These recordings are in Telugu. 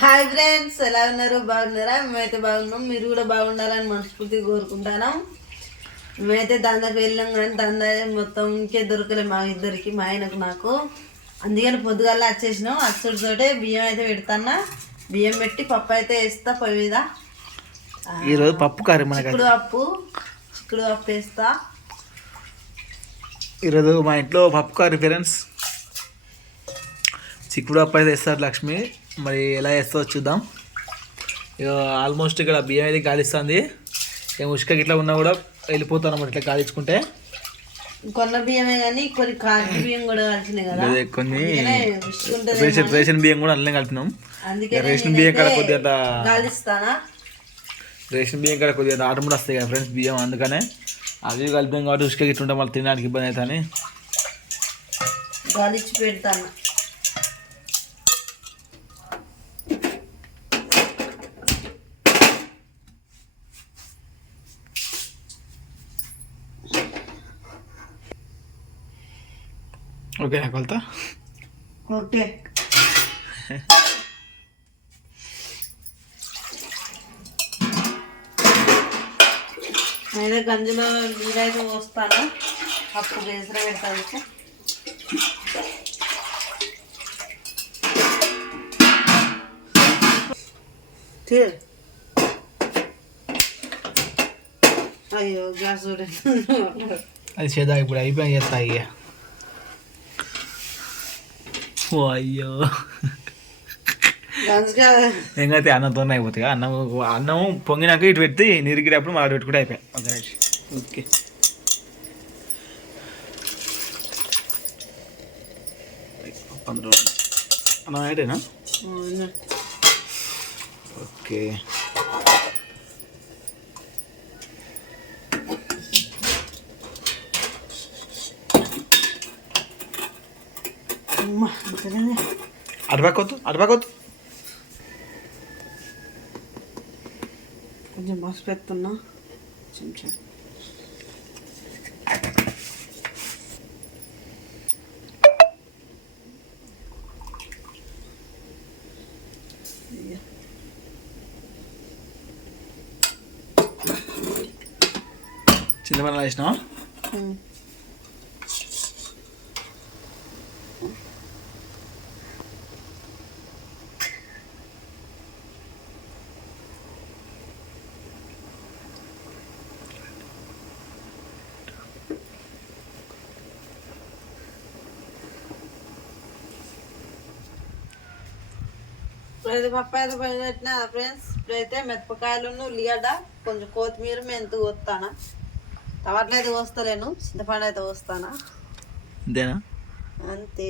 హాయ్ ఫ్రెండ్స్ ఎలా ఉన్నారు? బాగున్నారా? మేమైతే బాగున్నాం. మీరు కూడా బాగుండాలని మనస్ఫూర్తిగా కోరుకుంటాను. మేమైతే దందాకి వెళ్ళాం కానీ దందా మొత్తం ఇంకే దొరకలే మా ఇద్దరికి మా ఆయనకు నాకు. అందుకని పొద్దుగాల వచ్చేసినాం. అచ్చుడితోటే బియ్యం అయితే పెడతానా బియ్యం పెట్టి పప్పు అయితే వేస్తా పొయ్యి మీద. ఈరోజు పప్పు మనకి చిక్కుడు పప్పు చిక్కుడు పప్పు వేస్తా. ఈరోజు మా ఇంట్లో పప్పు కర్రీ ఫ్రెండ్స్. చిక్కుడు పప్పు అయితే వేస్తారు లక్ష్మి. మరి ఎలా వేస్తుందో చూద్దాం. ఇక ఆల్మోస్ట్ ఇక్కడ బియ్యం అయితే గాలిస్తుంది ఏం ఉష్క ఇట్లా ఉన్నా కూడా వెళ్ళిపోతాను అన్నమాట ఇట్లా గాలించుకుంటే కొన్న బియ్యమే కానీ కొన్ని కాకి బియ్యం కూడా కలిసినాయి కదా. అదే కొన్ని రేషన్ రేషన్ బియ్యం కూడా అల్లనే కలిపినాం అందుకే రేషన్ బియ్యం కాడ కొద్దిగా గాలిస్తానా రేషన్ బియ్యం కాడ కొద్దిగా ఆట కూడా వస్తాయి కదా ఫ్రెండ్స్ బియ్యం అందుకనే అవి కలిపాం కాబట్టి ఉష్క ఉంటే మళ్ళీ తినడానికి ఇబ్బంది అవుతుంది గాలిచ్చి పెడతాను? ఓకే నాకు వెళ్తా ఓకే అయితే గంజిలో నీరైతే పోస్తాను అప్పుడు వేసిన పెడతాను తీర్. అయ్యో గ్యాస్ చూడండి అది చేద్దాం ఇప్పుడు అయిపోయి చేస్తా ఇక ఓ అయ్యో. ఎంగైతే అన్నంతో అయిపోతాయి అన్నం అన్నం పొంగినాక ఇటు పెడితే నిరిగినప్పుడు మాడు పెట్టుకుంటే అయిపోయాయి. ఓకే. రైట్ ఓకే అన్నం అయితేనా ఓకే అమ్మా అంతేనే అడపాకొద్దు అడపాకొద్దు కొంచెం బస్ పెడుతున్నా కొంచెం చిన్న పనులు వేసినావా? ఇప్పుడైతే పప్పాయ పెట్టిన ఫ్రెండ్స్ ఇప్పుడైతే మిరపకాయలు ఉల్లిగడ్డ కొంచెం కొత్తిమీర మెంతు కోస్తానా టమాటాలు అయితే కోస్తలేను చింతపండు అయితే కోస్తానా. అంతేనా అంతే.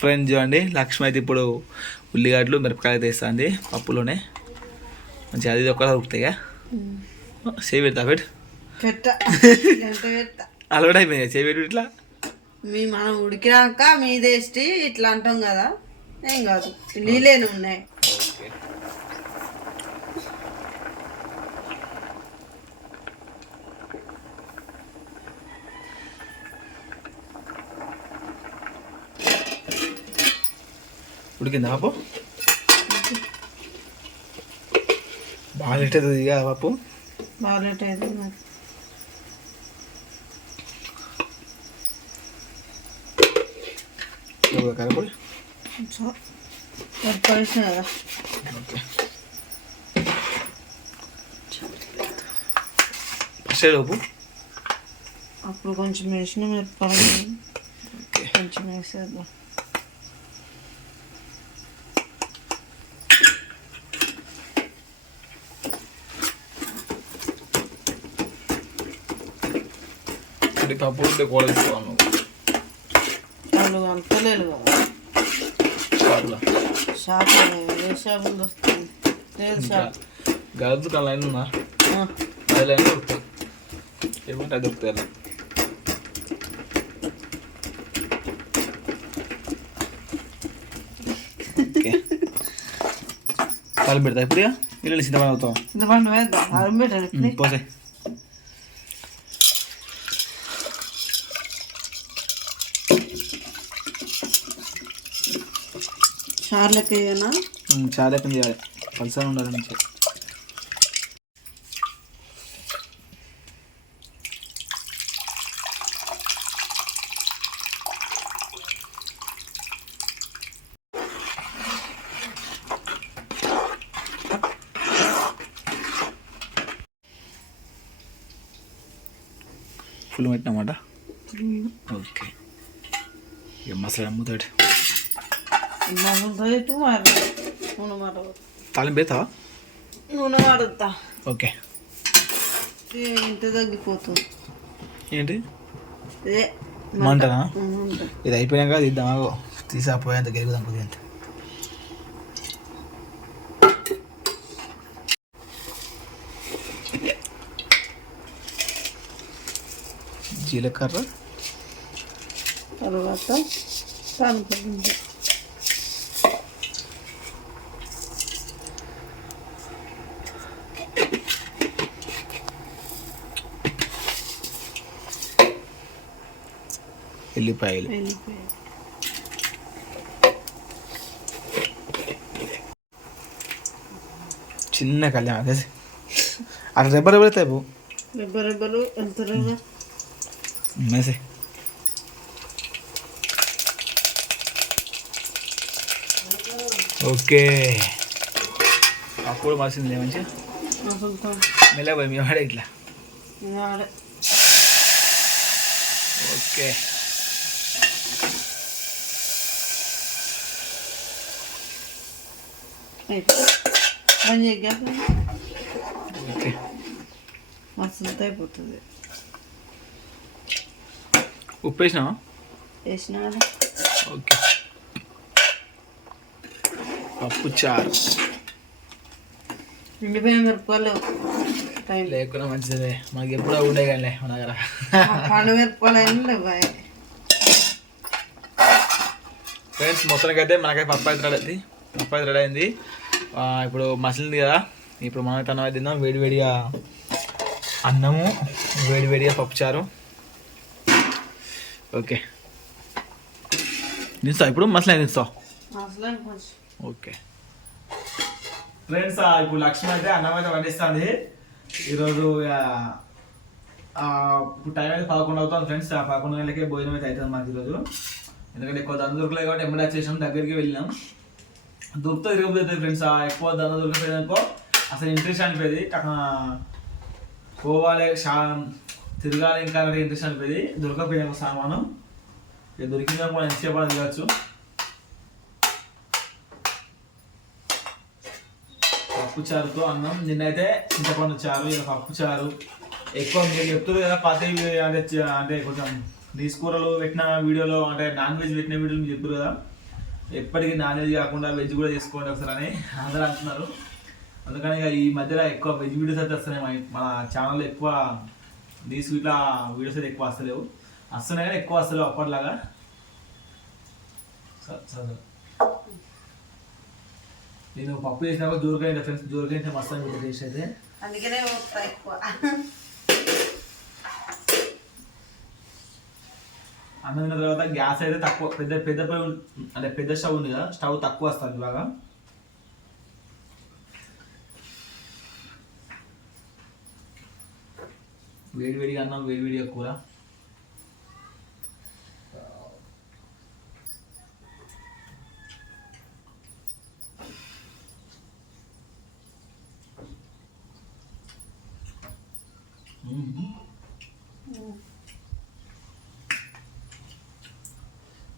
ఫ్రెండ్స్ చూడండి లక్ష్మి అయితే ఇప్పుడు ఉల్లిగడ్డలు మిరపకాయలు తీస్తుంది పప్పులోనే. మంచిగా అది ఒక్కలా ఉరుకుతాయిగా. చేయి పెడతా పెట్ట. అలవాటు అయిపోయింది చేయి పెట్టు ఇట్లా. మీ మనం ఉడికినాక మీదేసి ఇట్లా అంటాం కదా. ఏం కాదు నీళ్ళేను ఉన్నాయి. ఉడికిందా పాపు బాగా లేట్ అవుతుంది ఇక పాపు బాగా అయితే మరి. కరపొడి సో పడిపోయిన కదా. ఫస్ట్ అప్పుడు కొంచెం వేసిన మిరపకాయలు. కొంచెం వేసేద్దాం. ఇప్పుడు కప్పు ఉంటే కూడా ఇస్తాను వాళ్ళు అంతలేదు కదా. లైన్ ఉందా? అది లైన్ దొరుకుతుంది ఏమంటే దొరుకుతాయి కలిపెడతా ఇప్పుడు? ఇల్లు సిద్ధపడి అవుతాం సిద్ధపడి పోసే చార్లకి వేయనా చాలా ఎక్కువ చేయాలి పల్సర్ ఉండాలి మంచిగా ఫుల్ పెట్టినమాట ఓకే. ఇక మసాలా అమ్ముతాడు. తాలింపు పెడతావా నూనె మారుతా ఓకే. ఇంత తగ్గిపోతుంది. ఏంటి? మంటనా మంట. ఇది అయిపోయాక తీద్దాం ఆగో తీసా పోయేంత గెలుగుదాం కొద్దిగా జీలకర్ర. తర్వాత కనుకుంది ఎల్లిపాయలు. చిన్న కళ్యాణం అదే. అక్కడ రెబ్బర్ పెడతాయి పో రెబ్బరు రెబ్బరు వెళ్తారు మేసే ఓకే. అప్పుడు మలిసింది మంచిగా. అసలు మెల్లబోయి మీ వాడే ఇట్లా. ఓకే. చేయగా ఓకే మస్తు అయిపోతుంది ఉప్పు వేసినావా వేసిన ఓకే. పప్పు చారు. ఎండిపోయిన మిరపకాయలు టైం లేకుండా మంచిదే. మనకి ఎప్పుడో ఉండే కానీ మన దగ్గర. పండు మిరపకాయలు అయినా ఫ్రెండ్స్ మొత్తానికి అయితే మనకైతే పప్పు అయితే రెడీ అయింది. రెడీ అయింది ఇప్పుడు మసిలింది కదా. ఇప్పుడు మనం తన అయితే తిందాం. వేడి వేడిగా అన్నము వేడి వేడిగా పప్పుచారు ఓకే. నిస్తావు ఇప్పుడు మసలా నిస్తావు ఓకే. ఫ్రెండ్స్ ఇప్పుడు లక్ష్మి అయితే అన్నం అయితే వండిస్తుంది. ఈరోజు ఇక, ఇప్పుడు టైం అయితే పదకొండు అవుతుంది ఫ్రెండ్స్. ఆ పదకొండు గంటలకే భోజనం అయితే అవుతుంది మాకు ఈరోజు. ఎందుకంటే ఎక్కువ దంద కాబట్టి ఎమ్మడే వచ్చేసాం దగ్గరికి వెళ్ళినాం. దొరికితే తిరగబోతుంది ఫ్రెండ్స్ ఆ ఎక్కువ దంద దొరికిపోయింది అనుకో అసలు ఇంట్రెస్ట్ అనిపోయింది కాక పోవాలి షా తిరగాలి ఇంకా అంటే ఇంట్రెస్ట్ అనిపోయింది దొరకపోయినా సామాను. ఇక దొరికిందా కూడా ఎంతసేపు అని తిరగచ్చు. పప్పు చారుతో అన్నం. నిన్నైతే చింతపండు చారు ఇలా పప్పు చారు. ఎక్కువ మీరు చెప్తారు కదా పాతి అంటే అంటే కొంచెం నీస్ కూరలు పెట్టిన వీడియోలో అంటే నాన్ వెజ్ పెట్టిన వీడియోలు మీరు చెప్తారు కదా. ఎప్పటికీ నాన్ వెజ్ కాకుండా వెజ్ కూడా చేసుకోండి ఒకసారి అని అందరూ అంటున్నారు. అందుకని ఇక ఈ మధ్యలో ఎక్కువ వెజ్ వీడియోస్ అయితే వస్తున్నాయి. మన ఛానల్లో ఎక్కువ నీ ఇట్లా వీడియోస్ అయితే ఎక్కువ వస్తలేవు. వస్తున్నాయి కానీ ఎక్కువ వస్తలేవు అప్పటిలాగా. సరే. నేను పప్పు చేసినాక జోరుగా ఫ్రెండ్స్. జోరుగా అయితే మస్తు టేస్ట్ అయితే. అందుకనే ఎక్కువ. అన్నం తిన్న తర్వాత గ్యాస్ అయితే తక్కువ పెద్ద పెద్ద పొయ్యి అంటే పెద్ద స్టవ్ ఉంది కదా స్టవ్ తక్కువ వస్తుంది బాగా. వేడి వేడిగా అన్నం వేడి వేడిగా కూర.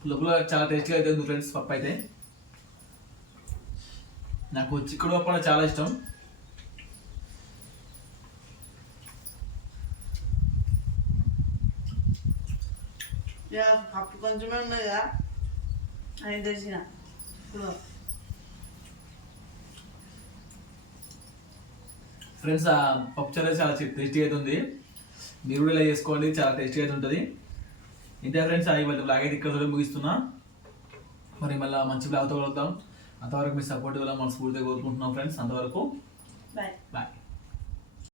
పుల్ల చాలా టేస్టీగా అయితే ఉంది ఫ్రెండ్స్ పప్పు అయితే. నాకు చిక్కుడు పప్పు అంటే చాలా ఇష్టం. పప్పు కొంచెమే కదా. ఇప్పుడు ఫ్రెండ్స్ ఆ పప్పు చాలా టేస్టీగా అయితే ఉంది. మీరు కూడా ఇలా చేసుకోండి చాలా టేస్టీగా అయితే ఉంటుంది. ఇంతే ఫ్రెండ్స్ ఇవాళ బ్లాగ్ అయితే ఇక్కడ ముగిస్తున్నా. మరి మళ్ళీ మంచి బ్లాగ్తో కలుద్దాం. అంతవరకు మీ సపోర్ట్ వల్ల మనస్ఫూర్తిగా కోరుకుంటున్నాం ఫ్రెండ్స్ అంతవరకు